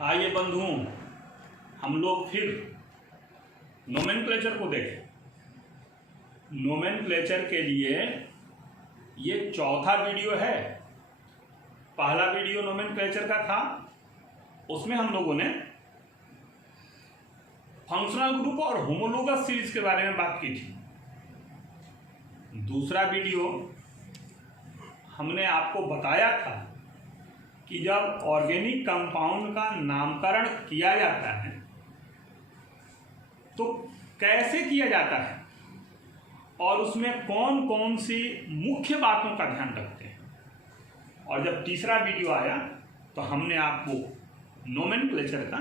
आइए बंधुओं, हम लोग फिर नोमेनक्लेचर को देखें। नोमेनक्लेचर के लिए ये चौथा वीडियो है। पहला वीडियो नोमेनक्लेचर का था, उसमें हम लोगों ने फंक्शनल ग्रुप और होमोलोगस सीरीज के बारे में बात की थी। दूसरा वीडियो हमने आपको बताया था कि जब ऑर्गेनिक कंपाउंड का नामकरण किया जाता है तो कैसे किया जाता है और उसमें कौन कौन सी मुख्य बातों का ध्यान रखते हैं। और जब तीसरा वीडियो आया तो हमने आपको नोमेनक्लेचर का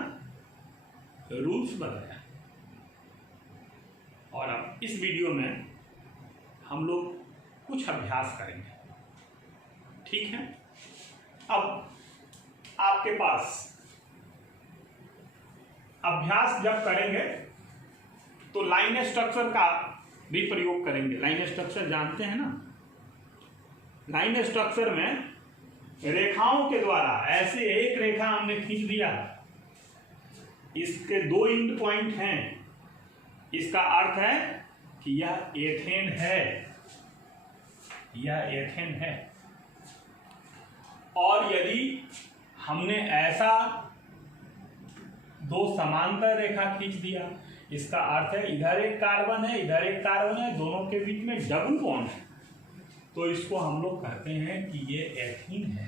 रूल्स बताया। और अब इस वीडियो में हम लोग कुछ अभ्यास करेंगे, ठीक है। अब आपके पास अभ्यास जब करेंगे तो लाइन स्ट्रक्चर का भी प्रयोग करेंगे। लाइन स्ट्रक्चर जानते हैं ना। लाइन स्ट्रक्चर में रेखाओं के द्वारा ऐसे एक रेखा हमने खींच दिया, इसके दो एंड पॉइंट हैं, इसका अर्थ है कि यह एथेन है, यह एथेन है। और यदि हमने ऐसा दो समांतर रेखा खींच दिया, इसका अर्थ है इधर एक कार्बन है, इधर एक कार्बन है, दोनों के बीच में डबल बॉन्ड है, तो इसको हम लोग कहते हैं कि ये एथीन है।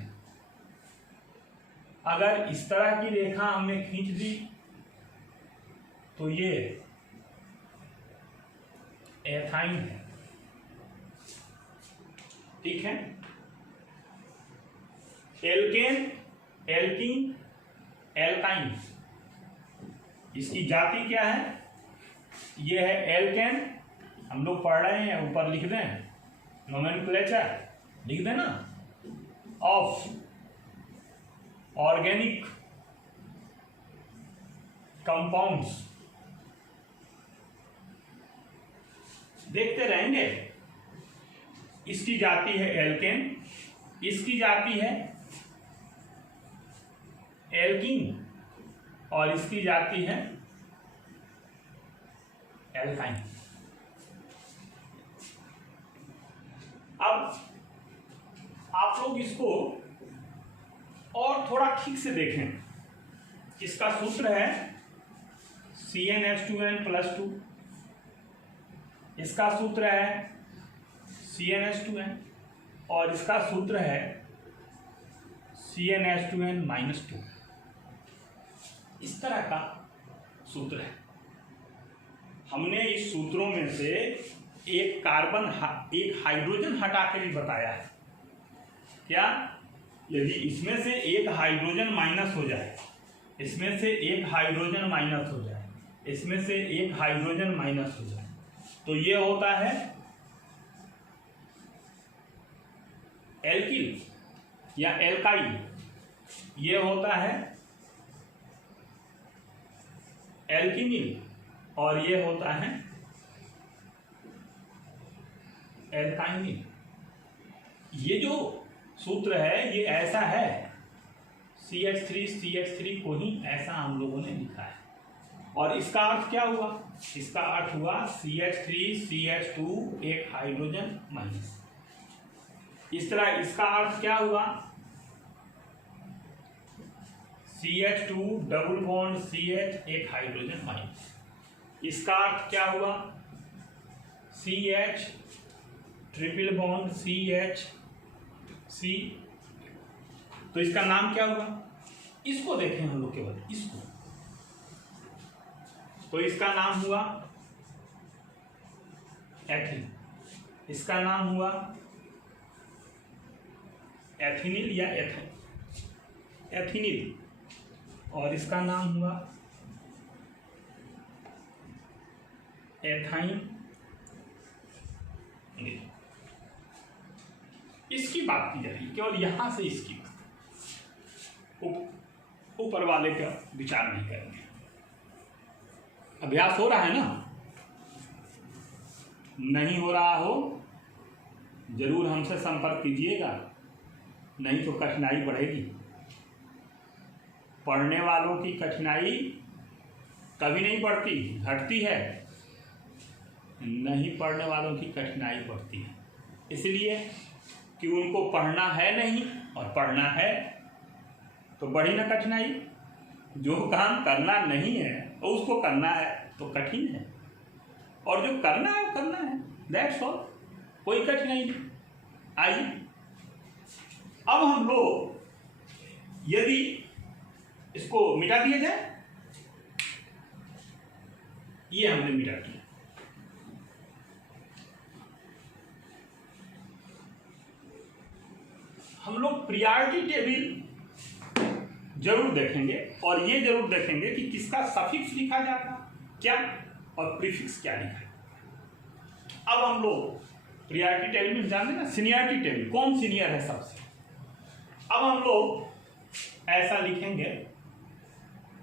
अगर इस तरह की रेखा हमने खींच दी तो ये एथाइन है, ठीक है। एल्केन, एल्कीन, एल्काइन, इसकी जाति क्या है? ये है एल्केन, हम लोग पढ़ रहे हैं, ऊपर लिख दें नोमेनक्लेचर, लिख देना, ऑफ ऑर्गेनिक कंपाउंड्स। देखते रहेंगे। इसकी जाति है एल्केन, इसकी जाति है एल्कीन और इसकी जाति है एल्काइन। अब आप लोग इसको और थोड़ा ठीक से देखें। इसका सूत्र है CnH2n+2, इसका सूत्र है CnH2n और इसका सूत्र है CnH2n-2। इस तरह का सूत्र है। हमने इस सूत्रों में से एक कार्बन, एक हाइड्रोजन हटा के भी बताया है। क्या? यदि इसमें से एक हाइड्रोजन माइनस हो जाए, इसमें से एक हाइड्रोजन माइनस हो जाए, इसमें से एक हाइड्रोजन माइनस हो जाए, तो ये होता है एल्किल या एल्काइल, ये होता है एल्किनिल और ये होता है एल्काइनिल। ये जो सूत्र है ये ऐसा है, CH3 को ही ऐसा हम लोगों ने लिखा है। और इसका अर्थ क्या हुआ? इसका अर्थ हुआ CH3CH2 एक हाइड्रोजन माइनस। इस तरह इसका अर्थ क्या हुआ? CH2 डबल बॉन्ड CH एक हाइड्रोजन माइनस। इसका अर्थ क्या हुआ? CH ट्रिपल बॉन्ड CH, तो इसका नाम क्या हुआ? इसको देखें हम लोग केवल इसको, तो इसका नाम हुआ एथिन, इसका नाम हुआ एथिनिल या एथिनिल और इसका नाम हुआ एथाइन। इसकी बात की जा रही है, केवल यहां से इसकी बात, ऊपर वाले का विचार नहीं करेंगे। अभ्यास हो रहा है ना? नहीं हो रहा हो जरूर हमसे संपर्क कीजिएगा, नहीं तो कठिनाई बढ़ेगी। पढ़ने वालों की कठिनाई कभी नहीं बढ़ती, घटती है, नहीं पढ़ने वालों की कठिनाई बढ़ती है। इसलिए कि उनको पढ़ना है नहीं और पढ़ना है तो बढ़ी ना कठिनाई। जो काम करना नहीं है और उसको करना है तो कठिन है, और जो करना है वो करना है, दैट्स ऑल, कोई कठिनाई नहीं। आइए अब हम लोग यदि इसको मिटा दिया जाए, ये हमने मिटा दिया। हम लोग प्रियॉरिटी टेबल जरूर देखेंगे और ये जरूर देखेंगे कि किसका सफिक्स लिखा जाता क्या और प्रीफिक्स क्या लिखा। अब हम लोग प्रियॉरिटी टेबल में जानते ना, सीनियरिटी टेबल, कौन सीनियर है सबसे। अब हम लोग ऐसा लिखेंगे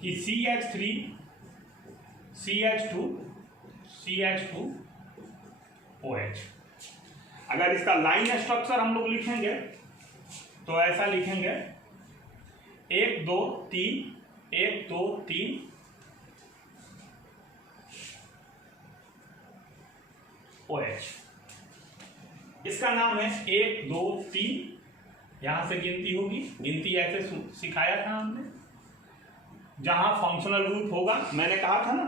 कि CH3 CH2 CH2 OH। अगर इसका लाइन स्ट्रक्चर हम लोग लिखेंगे तो ऐसा लिखेंगे 1 2 3 1 2 3 OH। इसका नाम है 1 2 3, यहां से गिनती होगी, गिनती ऐसे सिखाया था हमने। जहां फंक्शनल ग्रुप होगा, मैंने कहा था ना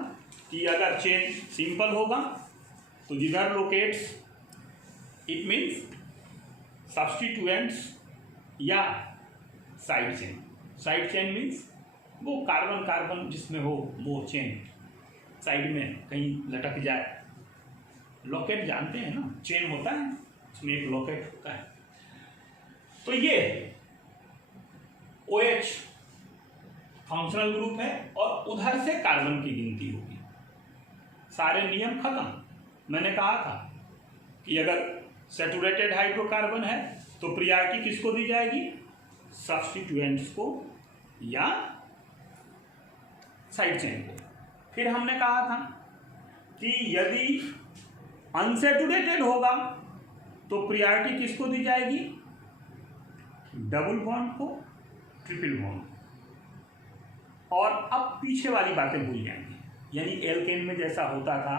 कि अगर चेन सिंपल होगा तो जिधर लोकेट्स इट मीन्स सब्स्टिट्यूएंट्स या side chain. Side chain means वो कार्बन कार्बन जिसमें हो वो चेन साइड में कहीं लटक जाए। लॉकेट जानते हैं ना, चेन होता है उसमें एक लॉकेट होता है। तो ये OH फंक्शनल ग्रुप है और उधर से कार्बन की गिनती होगी। सारे नियम खत्म। मैंने कहा था कि अगर सैचुरेटेड हाइड्रोकार्बन है तो प्रियॉरिटी किसको दी जाएगी, सब्स्टिट्यूएंट्स को या साइड चेन को। फिर हमने कहा था कि यदि अनसैचुरेटेड होगा तो प्रियॉरिटी किसको दी जाएगी, डबल बॉन्ड को, ट्रिपल बॉन्ड। और अब पीछे वाली बातें भूल जाएंगे, यानी एल्केन में जैसा होता था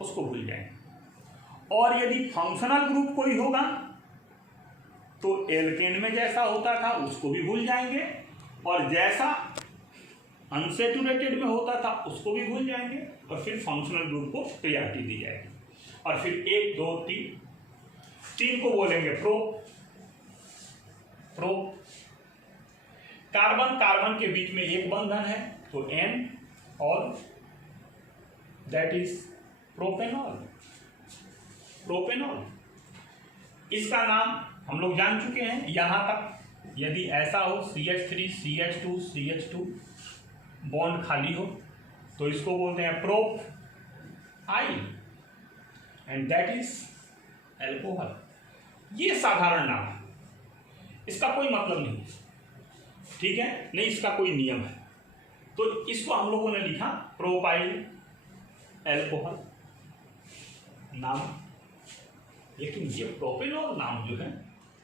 उसको भूल जाएंगे। और यदि फंक्शनल ग्रुप कोई होगा तो एल्केन में जैसा होता था उसको भी भूल जाएंगे, और जैसा अनसैचुरेटेड में होता था उसको भी भूल जाएंगे, और फिर फंक्शनल ग्रुप को प्रियॉरिटी दी जाएगी। और फिर 1 2 3 को बोलेंगे प्रो। कार्बन कार्बन के बीच में एक बंधन है तो N, और दैट इज प्रोपेनॉल। इसका नाम हम लोग जान चुके हैं। यहां तक यदि ऐसा हो CH3 CH2 CH2 बॉन्ड खाली हो तो इसको बोलते हैं prop I, and that is alcohol. ये साधारण नाम है, इसका कोई मतलब नहीं है, ठीक है, नहीं इसका कोई नियम है। तो इसको हम लोगों ने लिखा प्रोपाइल एल्कोहल नाम। लेकिन ये प्रोपेनॉल नाम जो है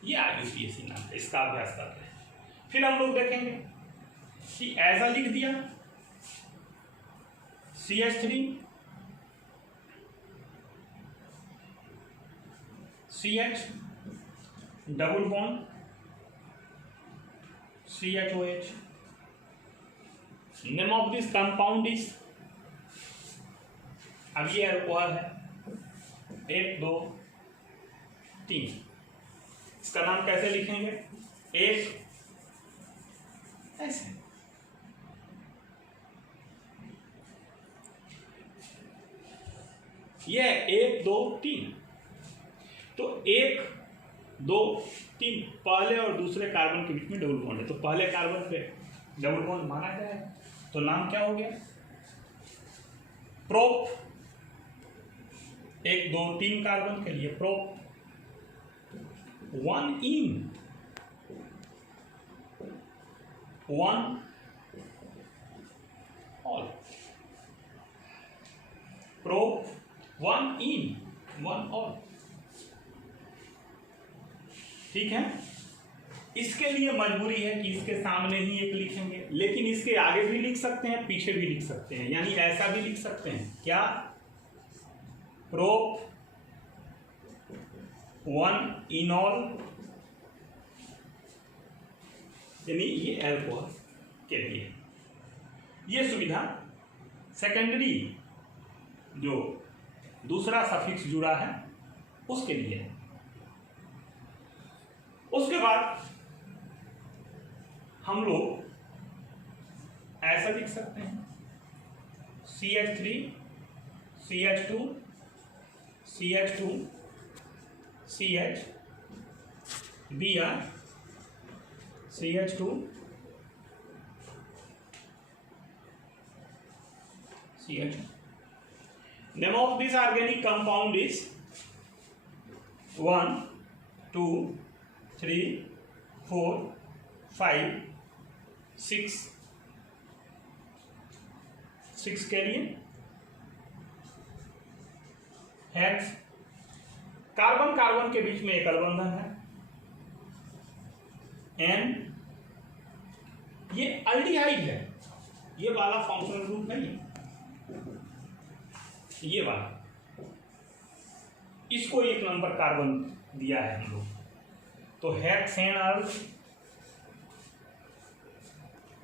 ये IUPAC नाम है, इसका अभ्यास करते हैं। फिर हम लोग देखेंगे कि ऐसा लिख दिया CH3 CH double bond CHOH। Name of this compound is, अब ये अल्कोहल है 1 2 3। इसका नाम कैसे लिखेंगे, एक ऐसे, ये 1 2 3। तो 1 2 3 पहले और दूसरे कार्बन के बीच में डबल बॉन्ड है, तो पहले कार्बन पे डबल बॉन्ड माना जाएगा, तो नाम क्या हो गया, प्रोप। 1 2 3 कार्बन के लिए प्रोप। 1 इन 1 ऑल, प्रोप 1 इन 1 ऑल, ठीक है। इसके लिए मजबूरी है कि इसके सामने ही एक लिखेंगे, लेकिन इसके आगे भी लिख सकते हैं, पीछे भी लिख सकते हैं, यानी ऐसा भी लिख सकते हैं क्या, प्रोप 1 इनॉल, यानी ये अल्कोहल के लिए। ये सुविधा सेकेंडरी जो दूसरा सफिक्स जुड़ा है उसके लिए है। उसके बाद हम लोग ऐसा लिख सकते हैं CH3 CH2 CH2 CH Br CH2 CH. Name of this organic compound is 1 2 3 4 5 6 के लिए हेक्स, कार्बन कार्बन के बीच में एकल बंधन है, N, ये अल्डिहाइड है, ये वाला फंक्शनल ग्रुप नहीं है, ये वाला, इसको 1 नंबर कार्बन दिया है हम लोग, तो हेक्सेनल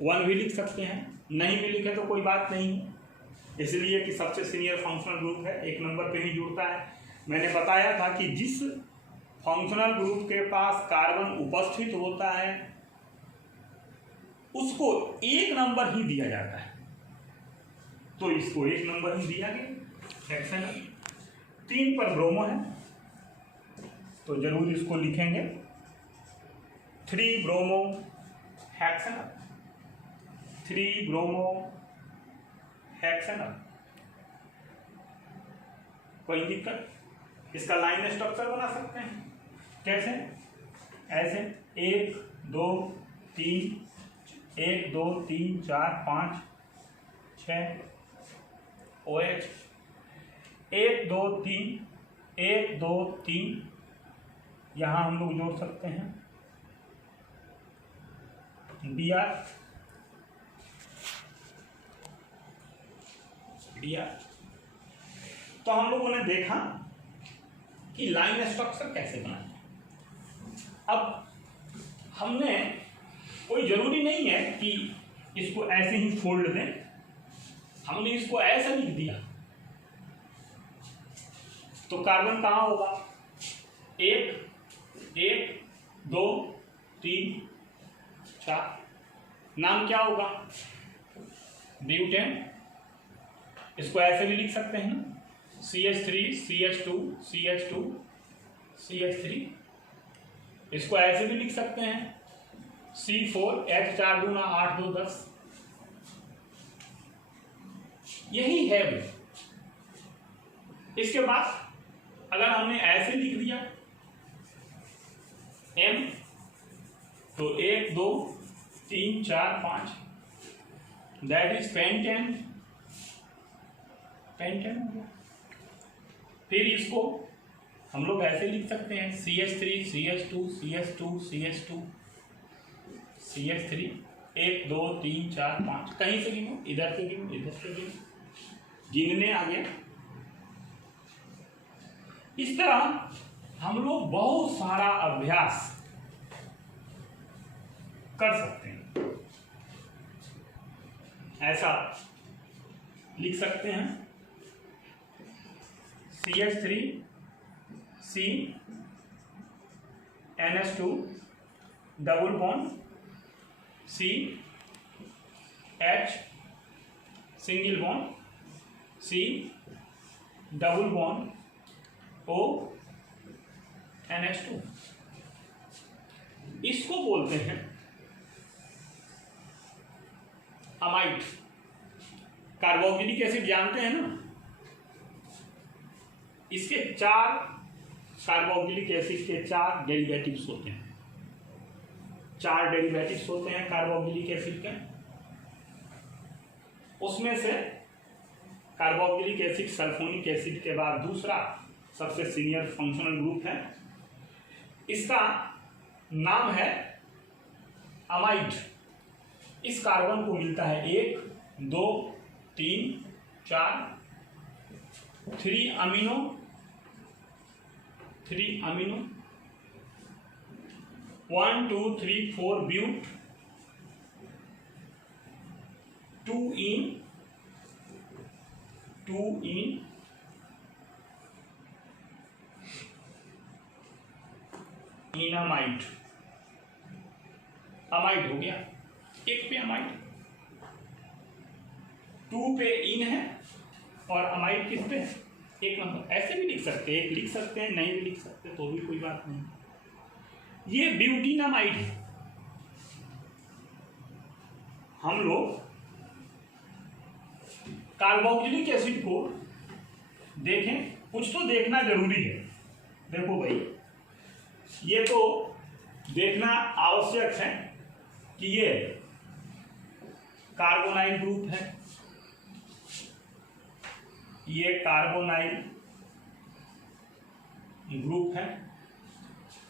1 भी लिख सकते हैं, नहीं भी लिखे तो कोई बात नहीं, इसलिए कि सबसे सीनियर फंक्शनल ग्रुप है, 1 नंबर पे ही जुड़ता है। मैंने बताया था कि जिस फंक्शनल ग्रुप के पास कार्बन उपस्थित होता है उसको 1 नंबर ही दिया जाता है, तो इसको 1 नंबर ही दिया गया हेक्सेनल। 3 पर ब्रोमो है तो जरूर इसको लिखेंगे 3 ब्रोमो हेक्सेनल, 3 ब्रोमो हेक्सेनल। कोई दिक्कत? इसका लाइन स्ट्रक्चर बना सकते हैं, कैसे? ऐसे 1 2 3 1 2 3 4 5 6 OH, 1 2 3 1 2 3, यहाँ हम लोग जोड़ सकते हैं Br, तो हम लोगों ने देखा कि लाइन स्ट्रक्चर कैसे बनाना है। अब हमने, कोई जरूरी नहीं है कि इसको ऐसे ही फोल्ड दें, हमने इसको ऐसा लिख दिया तो कार्बन कहाँ होगा, 1 1 2 3 4, नाम क्या होगा, ब्यूटेन। इसको ऐसे भी लिख सकते हैं CH3 CH2 CH2 CH3, इसको ऐसे भी लिख सकते हैं C4 H4 दूना 8 2 10, यही है भी। इसके बाद अगर हमने ऐसे लिख दिया M, तो 1 2 3 4 5, दैट इज पेंटेन, पेंटेन हो गया। फिर इसको हम लोग ऐसे लिख सकते हैं CH3 CH2 CH2 CH2 CH3, 1 2 3 4 5, कहीं से गिनो, इधर से गिनो, इधर से गिनो, गिनने आ गया। इस तरह हम लोग बहुत सारा अभ्यास कर सकते हैं। ऐसा लिख सकते हैं CH3 C NH2 double bond C H single bond C double bond O NH2, इसको बोलते हैं अमाइड। कार्बोक्सिलिक एसिड जानते हैं ना, इसके 4 कार्बोक्सिलिक एसिड के 4 डेरिवेटिव्स होते हैं, 4 डेरिवेटिव्स होते हैं कार्बोक्सिलिक एसिड के। उसमें से कार्बोक्सिलिक एसिड सल्फोनिक एसिड के बाद दूसरा सबसे सीनियर फंक्शनल ग्रुप है, इसका नाम है अमाइड, इस कार्बन को मिलता है 1 2 3 4 3 अमीनो 1 2 3 4 ब्यूट 2 इन इनामाइड, अमाइड हो गया, एक पे अमाइड, 2 पे इन है और अमाइड किस पे है, एक नंबर। ऐसे भी लिख सकते हैं, एक लिख सकते हैं, नहीं भी लिख सकते तो भी कोई बात नहीं। ये ब्यूटीनामाइड है। हम लोग कार्बोक्सिलिक एसिड को देखें, कुछ तो देखना जरूरी है। देखो भाई, ये तो देखना आवश्यक है कि ये कार्बोनाइल ग्रुप है, ये कार्बोनाइल ग्रुप है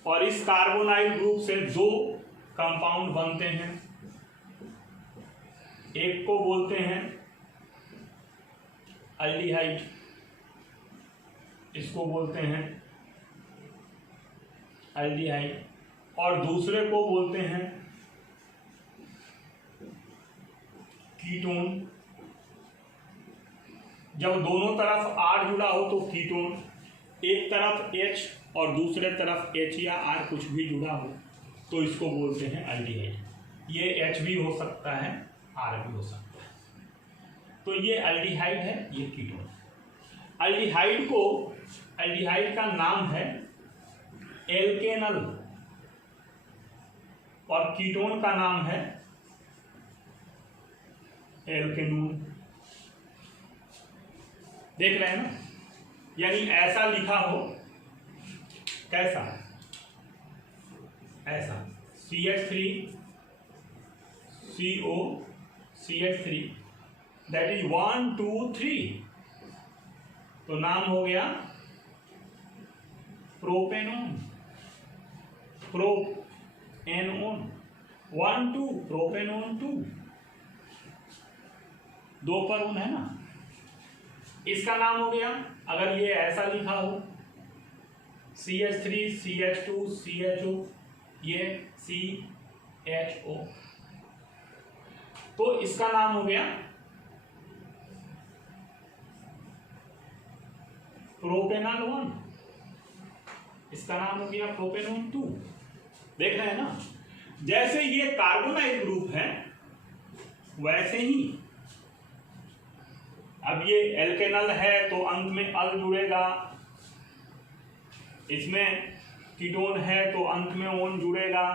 और इस कार्बोनाइल ग्रुप से 2 कंपाउंड बनते हैं। एक को बोलते हैं एल्डिहाइड, इसको बोलते हैं एल्डिहाइड, और दूसरे को बोलते हैं कीटोन। जब दोनों तरफ R जुड़ा हो तो कीटोन, एक तरफ H और दूसरे तरफ H या R कुछ भी जुड़ा हो तो इसको बोलते हैं एल्डिहाइड। ये H भी हो सकता है, R भी हो सकता है। तो ये एल्डिहाइड है, ये कीटोन। एल्डिहाइड का नाम है एल्केनल और कीटोन का नाम है एल्केनोन। देख रहे हैं ना, यानी ऐसा लिखा हो, कैसा, ऐसा CH3 CO CH3, that is 1 2 3, तो नाम हो गया प्रोपेनोन। 1 2 प्रोपेनोन 2, 2 पर ऊन है ना, इसका नाम हो गया। अगर ये ऐसा लिखा हो CH3 CH2 CHO, ये CHO, तो इसका नाम हो गया प्रोपेनॉल 1, इसका नाम हो गया प्रोपेनॉल 2। देख रहे हैं ना, जैसे ये कार्बोनाइल ग्रुप है वैसे ही अब ये एल्केनल है तो अंत में अल जुड़ेगा, इसमें कीटोन है तो अंत में ओन जुड़ेगा,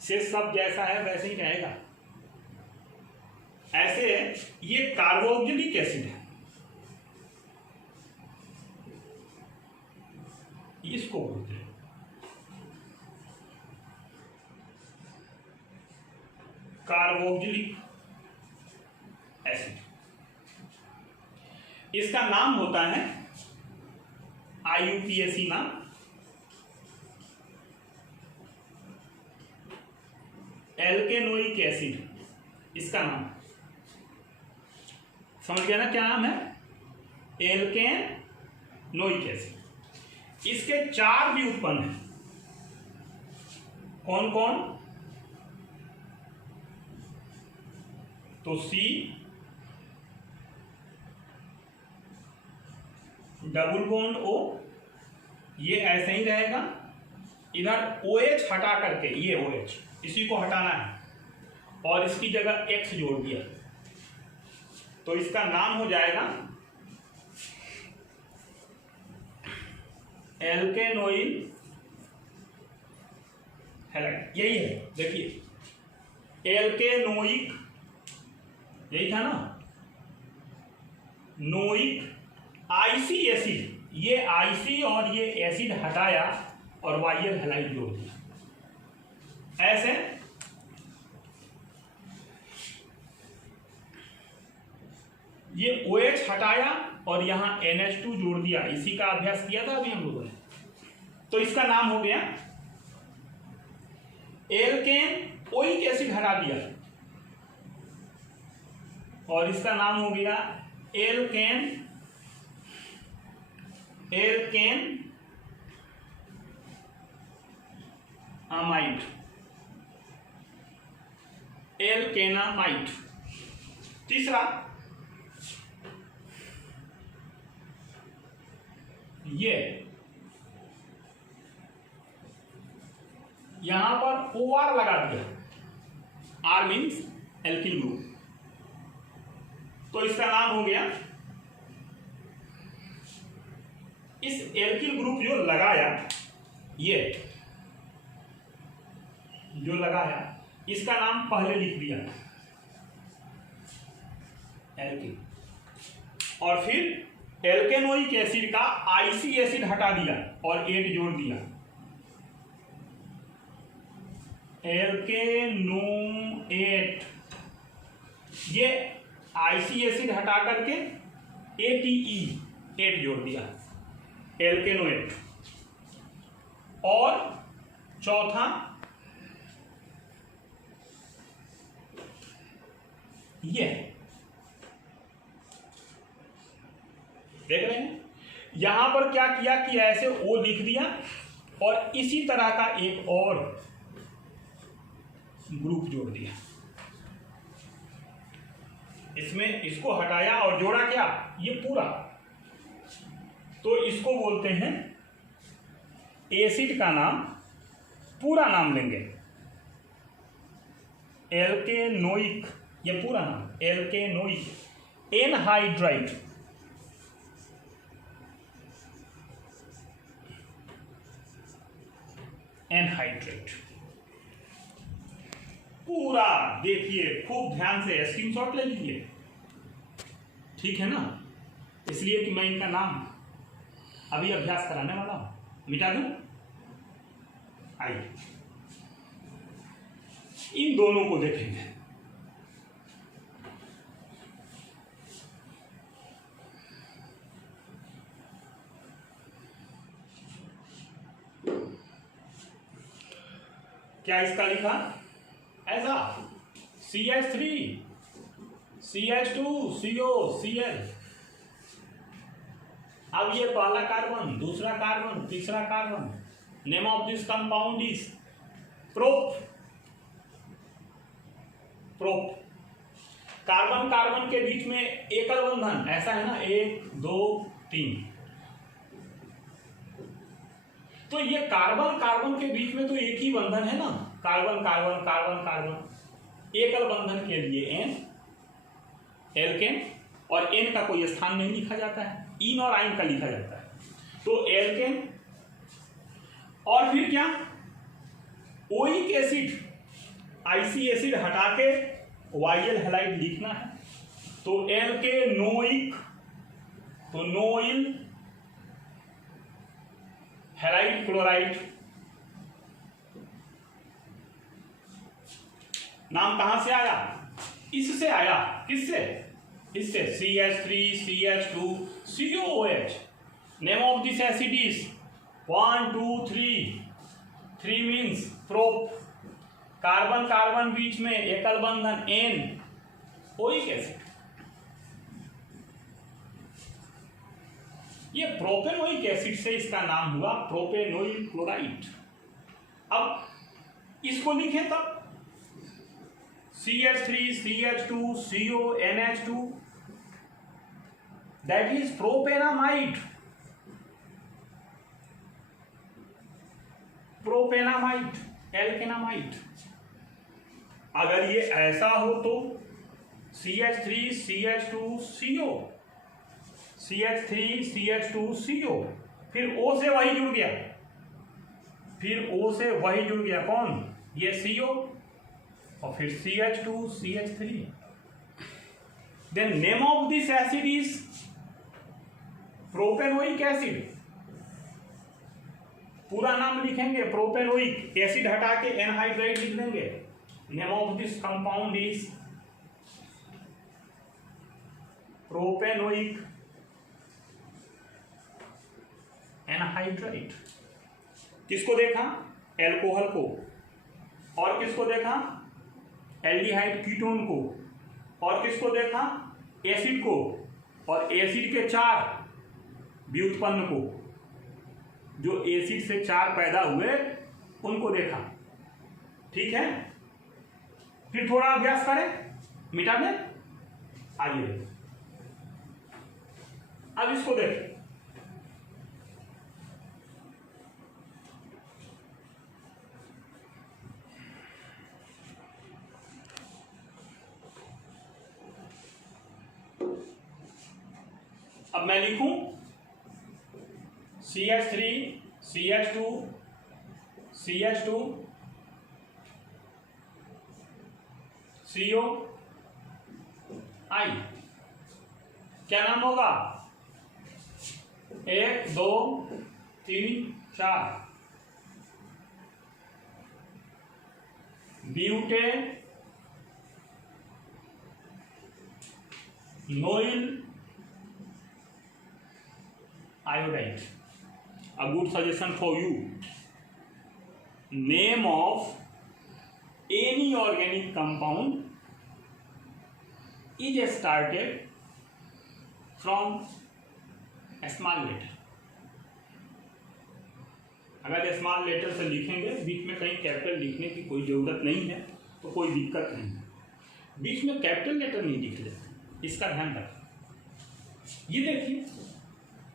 से सब जैसा है वैसे ही रहेगा। ऐसे ये कार्बोक्सिलिक एसिड है, इसको बोलते हैं कार्बोक्सिलिक एसिड। इसका नाम होता है IUPAC नाम, एल्केनोइक एसिड इसका नाम। समझ गया ना क्या नाम है, एल्केनोइक एसिड। इसके 4 भी उत्पन्न हैं, कौन कौन, तो C डबल बॉन्ड O, ये ऐसे ही रहेगा, इधर OH हटा करके, ये OH इसी को हटाना है और इसकी जगह X जोड़ दिया तो इसका नाम हो जाएगा एल्केनोइल हैलाइड। यही है, देखिए एल्केनोइक, यही था ना, नोइक आईसी एसिड, ये आईसी और ये एसिड हटाया और वाइयल हैलाइड जोड़ दिया। ऐसे ये OH हटाया और यहां NH2 जोड़ दिया, इसी का अभ्यास किया था अभी हम लोगों ने। तो इसका नाम हो गया एल्केन ओइक एसिड हटा दिया और इसका नाम हो गया एल्केन अमाइड, एल्केनामाइड। तीसरा ये यहां पर OR लगा दिया, R मीन्स एल्किल ग्रुप, तो इसका नाम हो गया, इस एल्किल ग्रुप जो लगाया, ये जो लगाया इसका नाम पहले लिख दिया एल्किल, और फिर एल्केनोइक एसिड का आईसी एसिड हटा दिया और 8 जोड़ दिया, एल्केनोएट। ये आईसी एसिड हटा करके ATE 8 जोड़ दिया, एल्केनोएट। और चौथा ये देख रहे हैं, यहां पर क्या किया कि ऐसे O लिख दिया और इसी तरह का एक और ग्रुप जोड़ दिया, इसमें इसको हटाया और जोड़ा क्या, ये पूरा, तो इसको बोलते हैं, एसिड का नाम पूरा नाम लेंगे एल्केनोइक, ये पूरा नाम एल्केनोइक एनहाइड्राइड, एनहाइड्रेट। पूरा देखिए, खूब ध्यान से स्क्रीनशॉट ले लीजिए, ठीक है ना, इसलिए कि मैं इनका नाम अभी अभ्यास कराने वाला हूं। मिटा दूं? आइए इन दोनों को देखेंगे। क्या इसका लिखा ऐसा, CH3 CH2 CO Cl। अब ये पहला कार्बन, दूसरा कार्बन, तीसरा carbon, name of this compound is prop. Prop, carbon carbon के बीच में एकल बंधन, ऐसा है ना, 1 2 3, तो ये कार्बन कार्बन के बीच में तो एक ही बंधन है ना, कार्बन कार्बन कार्बन कार्बन, एकल बंधन के लिए N, एल्केन, और N का कोई स्थान नहीं लिखा जाता है, इन और आइन का लिखा जाता है, तो एल्केन। और फिर क्या, ओइक एसिड, आईसी एसिड हटा के YL हैलाइड लिखना है, तो एल्केनोइक, तो नोइल हैलाइड क्लोराइड। नाम कहां से आया, इससे आया, किससे, इससे, CH3 CH2 COOH। Name of this acid is 1 2 3, 3 means prop, carbon carbon बीच में एकल बंधन N, ओइक एसिड। ये प्रोपेनोइक एसिड से इसका नाम हुआ प्रोपेनोइल क्लोराइड। अब इसको लिखें तब CH3 CH2 CO NH2, that is propenamide, प्रोपेनामाइड, एल्केनामाइड। अगर ये ऐसा हो तो CH3 CH2 CO, CH3 CH2 CO, फिर O से वही जुड़ गया, फिर O से वही जुड़ गया, कौन, ये CO, और फिर CH2 CH3। Then name of this acid is propanoic acid, पूरा नाम लिखेंगे प्रोपेनोइक, एसिड हटा के एनहाइड्राइड लिख देंगे। Name of this compound is propanoic anhydride. किसको देखा, एल्कोहल को, और किसको देखा, एल्डिहाइड कीटोन को, और किसको देखा, एसिड को, और एसिड के 4 व्युत्पन्न को, जो एसिड से 4 पैदा हुए उनको देखा। ठीक है, फिर थोड़ा अभ्यास करें, मिटा दें। आइए अब इसको देखें। अब मैं लिखूं CH3 CH2 CH2 CO I, क्या नाम होगा, 1 2 3 4 ब्यूटे Noyyal iodide. A good suggestion for you. Name of any organic compound is started from a small letter. अगर स्मॉल लेटर से लिखेंगे, बीच में कहीं कैपिटल लिखने की कोई ज़रूरत नहीं है तो कोई दिक्कत नहीं है। बीच में कैपिटल लेटर नहीं लिख लेते, इसका ध्यान रखें। ये देखिए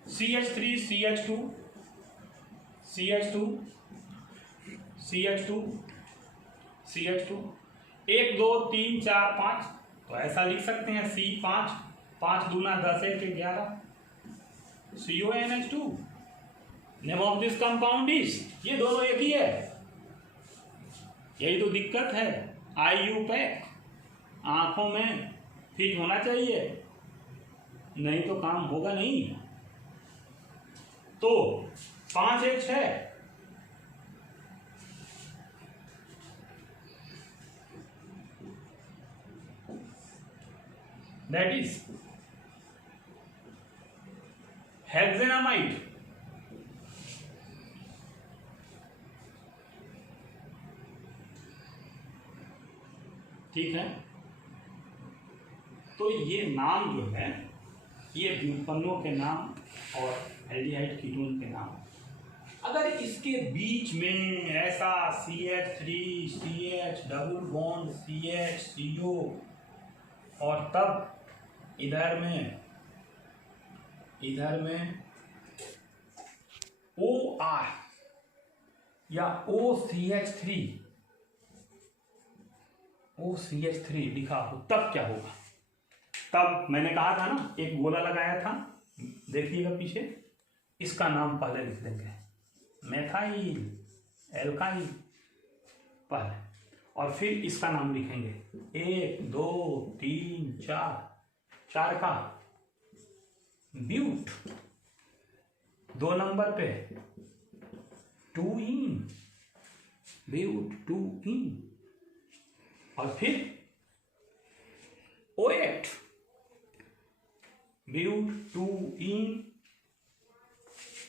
CH3 CH2 CH2 CH2 CH2 1 2 3 4 5, तो ऐसा लिख सकते हैं C5 5 दूना 10 1 11 CONH2। Name of this compound is, ये दोनों एक ही है, यही तो दिक्कत है। IU पैक आंखों में फिट होना चाहिए, नहीं तो काम होगा नहीं। तो 5 1 6, दैट इज हेक्सेनामाइड। ठीक है, तो ये नाम जो है, ये व्युत्पन्नों के नाम और एल्डिहाइड कीटोन के नाम। अगर इसके बीच में ऐसा CH3 CH double bond CH CO, और तब इधर में OR या OCH3 लिखा हो, तब क्या होगा। तब मैंने कहा था ना, एक गोला लगाया था, देखिएगा पीछे, इसका नाम पहले लिख देंगे, मेथाइल एल्काइल पहले, और फिर इसका नाम लिखेंगे 1 2 3 4 का ब्यूट, 2 नंबर पे 2इन ब्यूट 2इन, और फिर O8 ब्यूट 2इन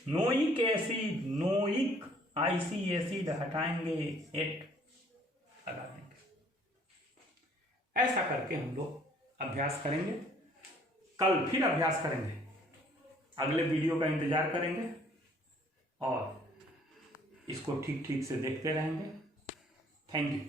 noic acid, noic IC acid हटाएंगे 8 लगा देंगे। ऐसा करके हम लोग अभ्यास करेंगे। कल फिर अभ्यास करेंगे, अगले वीडियो का इंतजार करेंगे और इसको ठीक ठीक से देखते रहेंगे। Thank you.